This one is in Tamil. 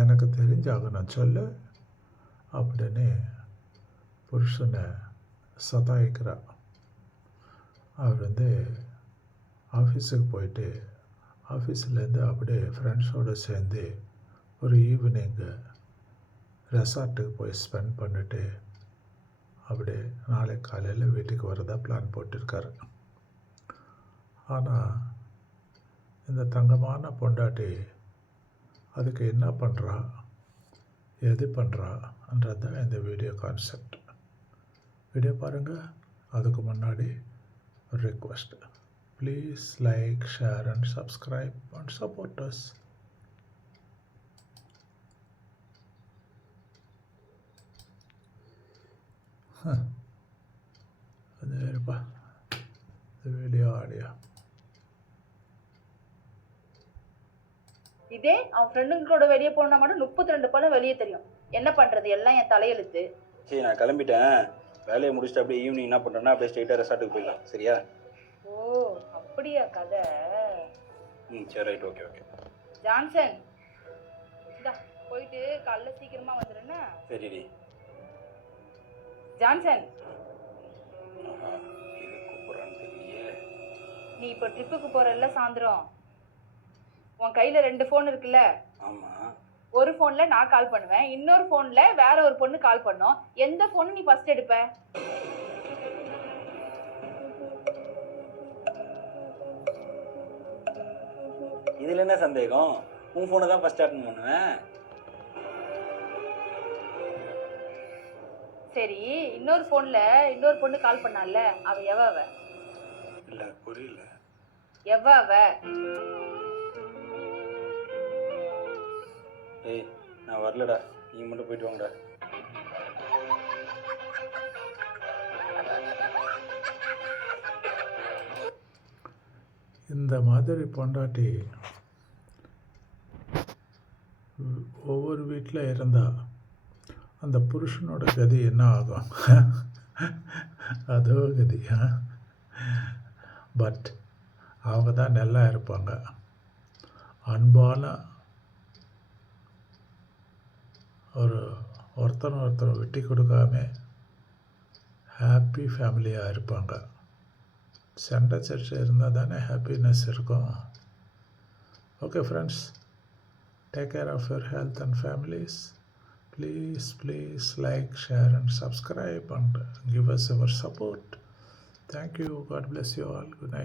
எனக்கு தெரிஞ்சாகணும் சொல்லு அப்படின்னு புருஷனை சதாயிக்கிறா. அவர் ஆஃபீஸுக்கு போயிட்டு ஆஃபீஸ்லேருந்து அப்படியே ஃப்ரெண்ட்ஸோடு சேர்ந்து ஒரு ஈவினிங்கு ரெசார்ட்டுக்கு போய் ஸ்பெண்ட் பண்ணிவிட்டு அப்படியே நாளைக்கு காலையில் வீட்டுக்கு வரதா பிளான் போட்டிருக்காரு. ஆனால் இந்த தங்கமான பொண்டாட்டி அதுக்கு என்ன பண்ணுறா, எது பண்ணுறான்றது தான் இந்த வீடியோ கான்செப்ட். வீடியோ பாருங்கள். அதுக்கு முன்னாடி ஒரு request, please like, share and subscribe and support us. அது வேறுப்பா இந்த வீடியோ ஆடியோ. இதே அவன் ஃப்ரெண்டுங்களோட வெளியே போனா மட்டும் 32 படம் வெளியே தெரியும். என்ன பண்றது, எல்லாம் என் தலையெழுத்து. சரி, நான் கிளம்பிட்டேன். வேலையை முடிச்சுட்டு அப்படியே ஈவினிங் என்ன பண்ணுறேன்னா அப்படியே ஸ்ட்ரெயிட்டாக ரெசார்ட்டுக்கு போயிடலாம். சரியா? ஓ அப்படியா கதை? சரி, ரைட், ஓகே ஓகே. ஜான்சன், இந்தா போயிட்டு காலைல சீக்கிரமா வந்துடுன்னா. சரிடி. ஜான்சன், இது கூப்பிட்றான்னு தெரியலையே. நீ இப்போ ட்ரிப்புக்கு போறல்ல சாயந்தரம், உன் கையில 2 ஃபோன் இருக்குல்ல? ஆமாம். ஒரு ஃபோன்ல நான் கால் பண்ணுவேன், இன்னொரு ஃபோன்ல வேற ஒரு பொண்ணு கால் பண்ணும். எந்த ஃபோன் நீ ஃபர்ஸ்ட் எடுப்ப? இதில் என்ன சந்தேகம்? உன் ஃபோனை தான் ஃபர்ஸ்ட் அட்டன் பண்ணுவேன். சரி, இன்னொரு ஃபோன்ல இன்னொரு பொண்ணு கால் பண்ணால, அவ எவ? இல்லை, புரியல. எவ? ஏய், நான் வரலடா, நீ மட்டும் போயிட்டு வாங்கடா. இந்த மாதிரி பொண்டாட்டி ஒவ்வொரு வீட்டில் இருந்தால் அந்த புருஷனோட கதி என்ன ஆகும்? அதோ கதி. பட் அவங்க தான் நல்லா இருப்பாங்க. அன்பான ஒருத்தர் விட்டு கொடுக்காம ஹாப்பி ஃபேமிலியாக இருப்பாங்க. சண்டை சர்ச்சை இருந்தால் தானே ஹாப்பினஸ் இருக்கும். Okay friends, take care of your health and families. Please like, share and subscribe and give us your support. Thank you. God bless you all. Good night.